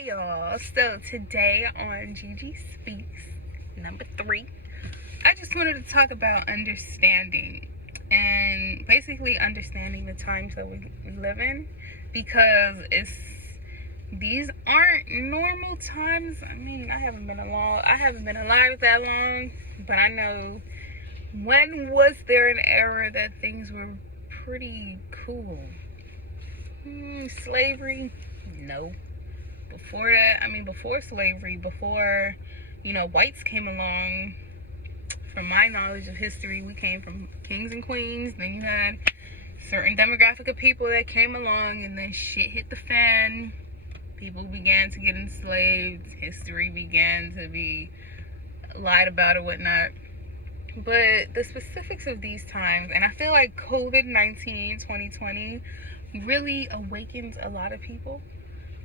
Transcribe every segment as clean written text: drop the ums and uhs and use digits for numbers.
Hey y'all, so today on Gigi Speaks number 3, I just wanted to talk about understanding and basically understanding the times that we live in, because these aren't normal times. I mean, I haven't been alive that long, but I know, when was there an era that things were pretty cool? Slavery? No. Before that, before slavery, before, whites came along, from my knowledge of history, we came from kings and queens. Then you had certain demographic of people that came along, and then shit hit the fan. People began to get enslaved. History began to be lied about or whatnot. But the specifics of these times, and I feel like COVID-19 2020 really awakened a lot of people,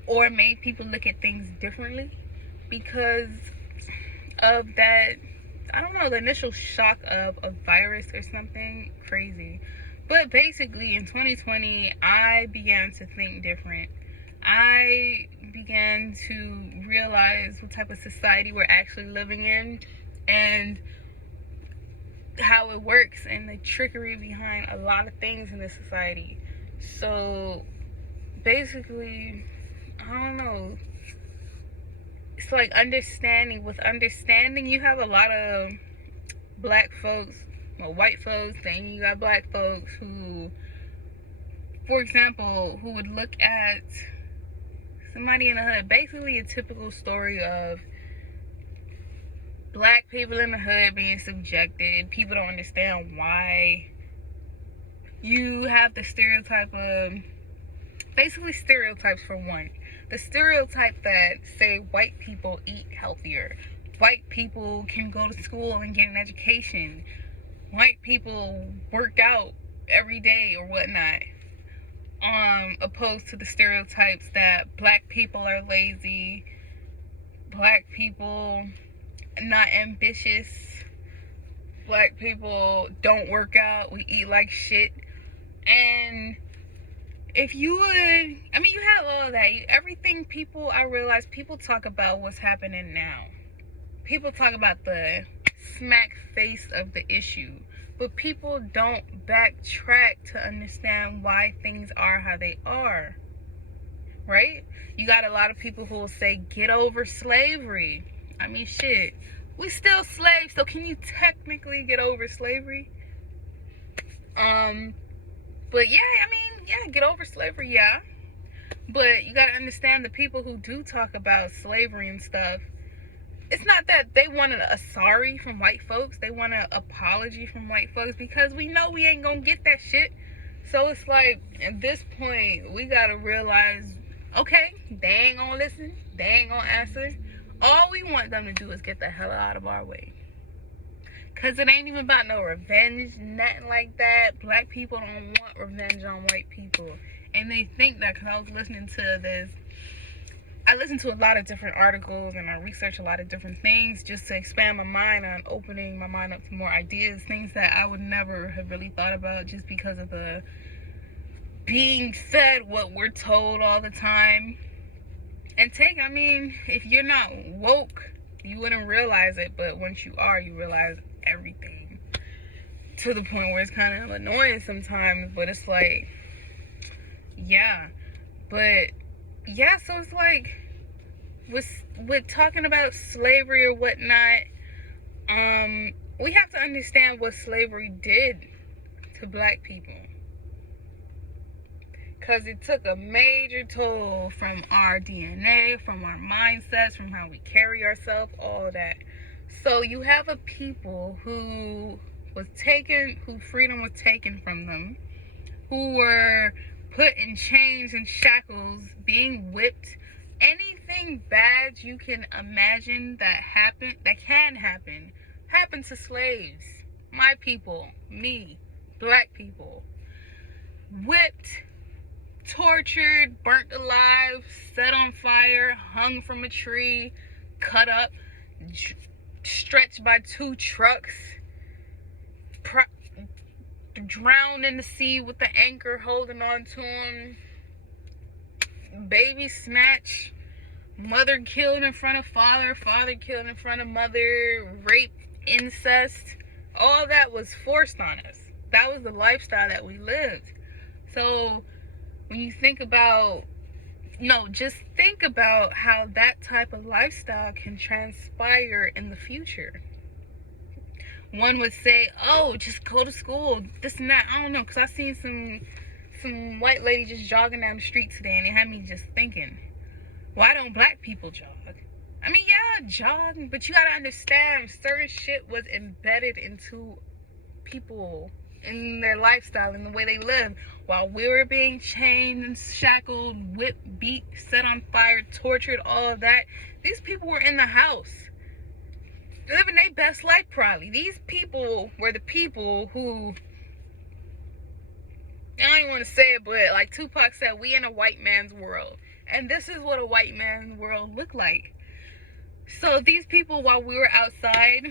or made people look at things differently, because of that, I don't know, the initial shock of a virus or something crazy. But basically in 2020, I began to think different. I began to realize what type of society we're actually living in, and how it works, and the trickery behind a lot of things in this society. So basically, I don't know, it's like understanding. With understanding, you have a lot of black folks, well, white folks, then you got black folks who, for example, who would look at somebody in the hood, basically a typical story of black people in the hood being subjected. People don't understand why. You have the stereotype of, basically stereotypes for one. The stereotype that say white people eat healthier, white people can go to school and get an education, white people work out every day or whatnot, opposed to the stereotypes that black people are lazy, black people not ambitious, black people don't work out, we eat like shit. And if you would, you have all of that. Everything I realize people talk about what's happening now. People talk about the smack face of the issue, but people don't backtrack to understand why things are how they are, right? You got a lot of people who will say, get over slavery. Shit, we still slaves, so can you technically get over slavery? But yeah, get over slavery, yeah. But you gotta understand, the people who do talk about slavery and stuff, it's not that they want a sorry from white folks. They want an apology from white folks, because we know we ain't gonna get that shit. So it's like, at this point, we gotta realize, okay, they ain't gonna listen. They ain't gonna answer. All we want them to do is get the hell out of our way. Because it ain't even about no revenge, nothing like that. Black people don't want revenge on white people. And they think that, because I was listening to this. I listened to a lot of different articles, and I researched a lot of different things just to expand my mind on opening my mind up to more ideas. Things that I would never have really thought about, just because of the being fed what we're told all the time. And if you're not woke, you wouldn't realize it. But once you are, you realize everything, to the point where it's kind of annoying sometimes. But it's like, yeah. But yeah, so it's like, with talking about slavery or whatnot, we have to understand what slavery did to black people, because it took a major toll from our DNA, from our mindsets, from how we carry ourselves, all that. So you have a people who freedom was taken from them, who were put in chains and shackles, being whipped. Anything bad you can imagine that can happen to slaves. My people, me, black people, whipped, tortured, burnt alive, set on fire, hung from a tree, cut up, stretched by 2 trucks, drowned in the sea with the anchor holding on to them, baby snatch, mother killed in front of father, father killed in front of mother, rape, incest. All that was forced on us. That was the lifestyle that we lived. So when you think about, no, just think about how that type of lifestyle can transpire in the future. One would say, oh, just go to school, this and that. I don't know, because I seen some white lady just jogging down the street today, and it had me just thinking, why don't black people jog? I mean, yeah, jog, but you gotta understand, certain shit was embedded into people, in their lifestyle, in the way they live. While we were being chained and shackled, whipped, beat, set on fire, tortured, all of that, these people were in the house, living their best life probably. These people were the people who, I don't even want to say it, but like Tupac said, we in a white man's world. And this is what a white man's world looked like. So these people, while we were outside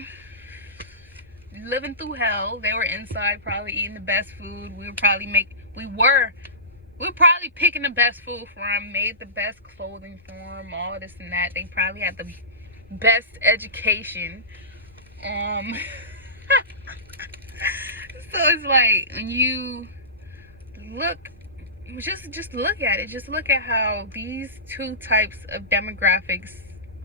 living through hell, they were inside probably eating the best food. We were probably picking the best food for them, made the best clothing for them, all this and that. They probably had the best education. So it's like, when you look, just look at it. Just look at how these two types of demographics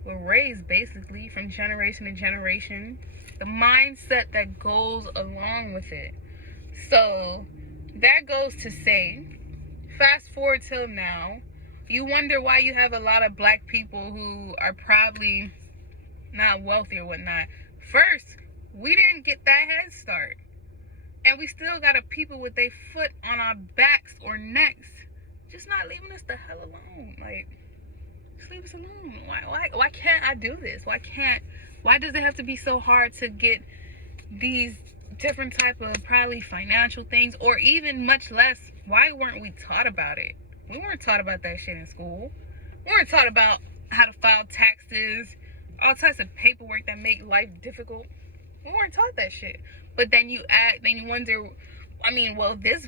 were raised, basically, from generation to generation. The mindset that goes along with it. So that goes to say, fast forward till now, you wonder why you have a lot of black people who are probably not wealthy or whatnot. First, we didn't get that head start. And we still got a people with their foot on our backs or necks, just not leaving us the hell alone. Like, just leave us alone. Why can't I do this? Why does it have to be so hard to get these different type of probably financial things, or even much less, why weren't we taught about it? We weren't taught about that shit in school. We weren't taught about how to file taxes, all types of paperwork that make life difficult. We weren't taught that shit. But then you wonder, I mean, well, this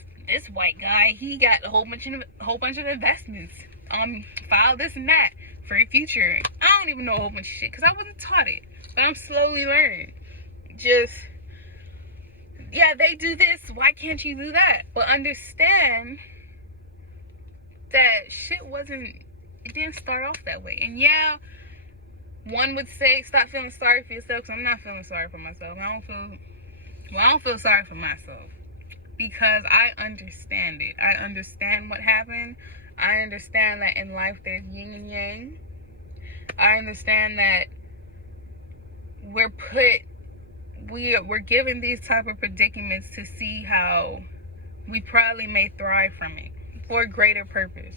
white guy, he got a whole bunch of investments. File this and that for your future. I don't even know a whole bunch of shit because I wasn't taught it. But I'm slowly learning. Just, yeah, they do this. Why can't you do that? But understand that it didn't start off that way. And yeah, one would say, stop feeling sorry for yourself, because I'm not feeling sorry for myself. I don't feel sorry for myself, because I understand it. I understand what happened. I understand that in life there's yin and yang. I understand that we're given these type of predicaments to see how we probably may thrive from it for a greater purpose.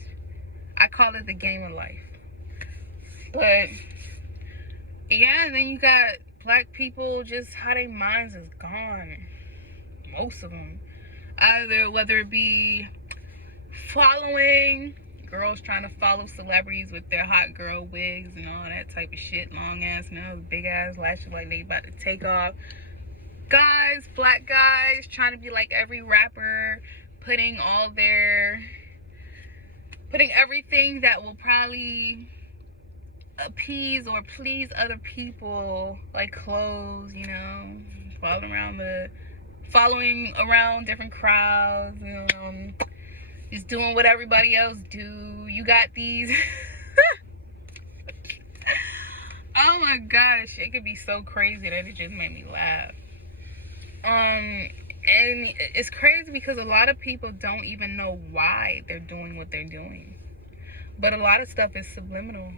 I call it the game of life. But yeah, then you got black people, just how their minds is gone. Most of them. Whether it be following girls, trying to follow celebrities with their hot girl wigs and all that type of shit, long ass nails, big ass lashes like they about to take off. Guys, black guys, trying to be like every rapper, putting everything that will probably appease or please other people, like clothes, following around different crowds, just doing what everybody else do. You got these oh my god, this shit could be so crazy that it just made me laugh. And it's crazy because a lot of people don't even know why they're doing what they're doing, but a lot of stuff is subliminal.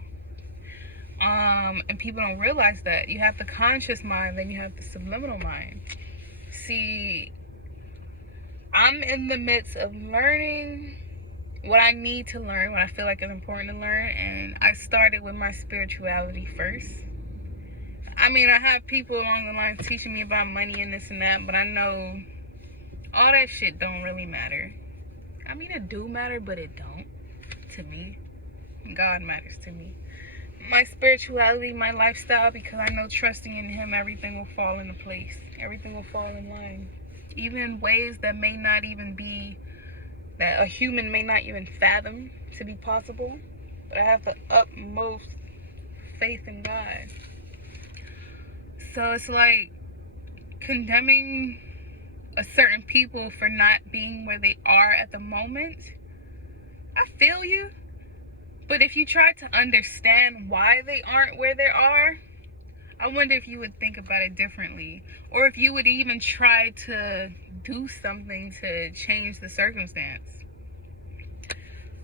And people don't realize that. You have the conscious mind, then you have the subliminal mind. See, I'm in the midst of learning what I need to learn, what I feel like is important to learn, and I started with my spirituality first. I mean, I have people along the line teaching me about money and this and that, but I know all that shit don't really matter. I mean, it do matter, but it don't to me. God matters to me. My spirituality, my lifestyle, because I know trusting in Him, everything will fall into place. Everything will fall in line. Even in ways that may not even be, that a human may not even fathom to be possible. But I have the utmost faith in God. So it's like condemning a certain people for not being where they are at the moment. I feel you. But if you try to understand why they aren't where they are, I wonder if you would think about it differently. Or if you would even try to do something to change the circumstance.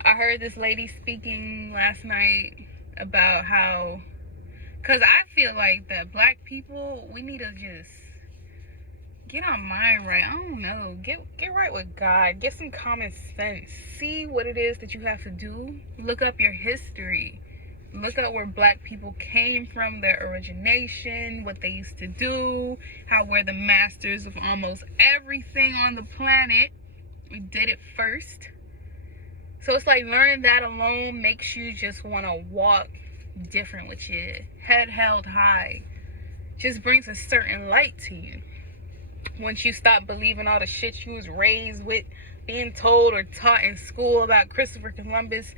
I heard this lady speaking last night about how, because I feel like that black people, we need to just get our mind right. I don't know. Get right with God. Get some common sense. See what it is that you have to do. Look up your history. Look up where black people came from, their origination, what they used to do, how we're the masters of almost everything on the planet. We did it first. So it's like learning that alone makes you just want to walk different with your head held high. Just brings a certain light to you. Once you stop believing all the shit you was raised with, being told or taught in school about Christopher Columbus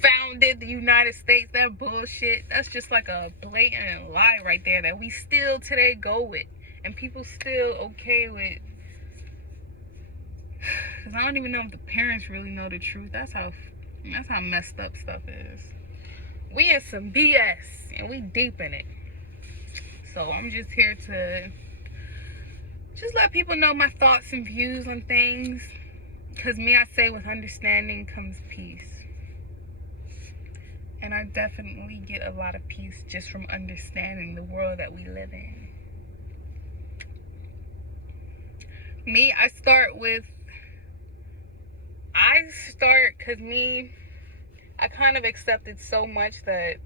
founded the United States, that bullshit, that's just like a blatant lie right there that we still today go with. And people still okay with. Because I don't even know if the parents really know the truth. That's how messed up stuff is. We in some BS and we deep in it. So I'm just here to just let people know my thoughts and views on things. Because I say with understanding comes peace. And I definitely get a lot of peace just from understanding the world that we live in. I start because I kind of accepted so much that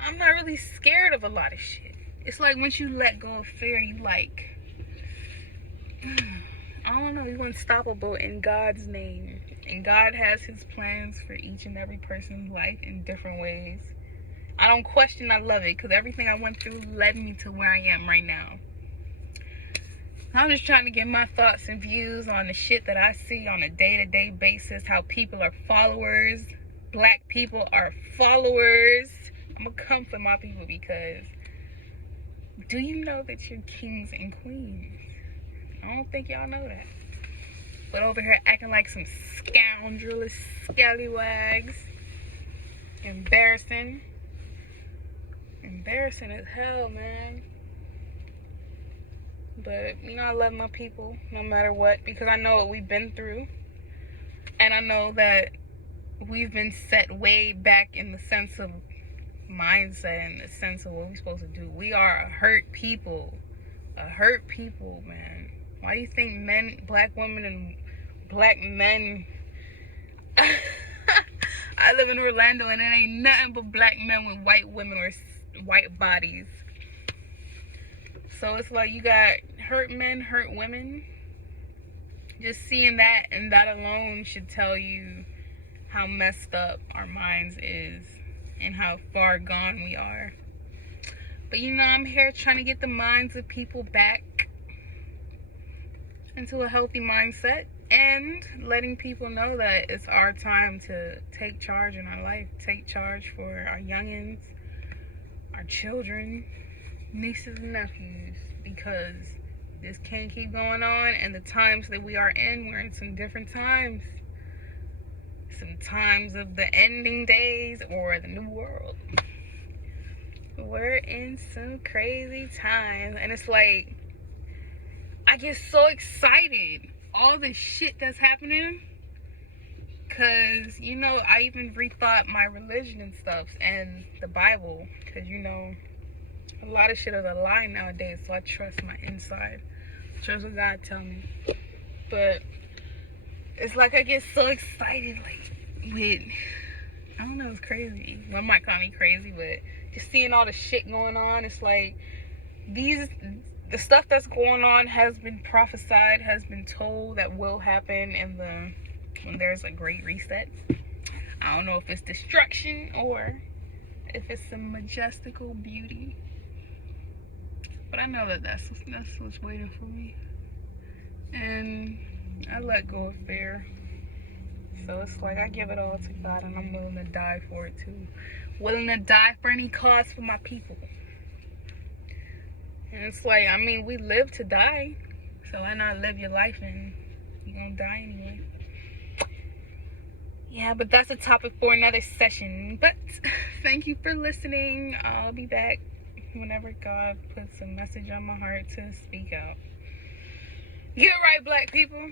I'm not really scared of a lot of shit. It's like once you let go of fear, you like, I don't know, you're unstoppable in God's name. And God has his plans for each and every person's life in different ways. I don't question, I love it, because everything I went through led me to where I am right now. I'm just trying to get my thoughts and views on the shit that I see on a day-to-day basis, how people are followers, black people are followers. I'm gonna come for my people because do you know that you're kings and queens? I don't think y'all know that. But over here acting like some scoundrelly scallywags. Embarrassing. Embarrassing as hell, man. But, I love my people no matter what, because I know what we've been through. And I know that we've been set way back in the sense of mindset and the sense of what we're supposed to do. We are a hurt people. A hurt people, man. Why do you think men, black women, and black men... I live in Orlando and it ain't nothing but black men with white women or white bodies. So it's like you got hurt men, hurt women. Just seeing that and that alone should tell you how messed up our minds is and how far gone we are. But I'm here trying to get the minds of people back into a healthy mindset and letting people know that it's our time to take charge in our life, take charge for our youngins, our children, nieces and nephews, because this can't keep going on. And the times that we are in, we're in some different times. Some times of the ending days or the new world. We're in some crazy times. And it's like, I get so excited. All the shit that's happening. Because, I even rethought my religion and stuff. And the Bible. Because, a lot of shit is a lie nowadays, so I trust my inside. Trust what God tell me. But it's like I get so excited, like, with, I don't know, it's crazy. One might call me crazy, but just seeing all the shit going on, it's like, the stuff that's going on has been prophesied, has been told that will happen when there's a great reset. I don't know if it's destruction or if it's some majestical beauty. But I know that that's what's waiting for me. And I let go of fear. So it's like I give it all to God, and I'm willing to die for it too. Willing to die for any cause for my people. And it's like, I mean, we live to die. So why not live your life and you're gonna die anyway? Yeah, but that's a topic for another session. But thank you for listening. I'll be back whenever God puts a message on my heart to speak out. Get it right, Black people.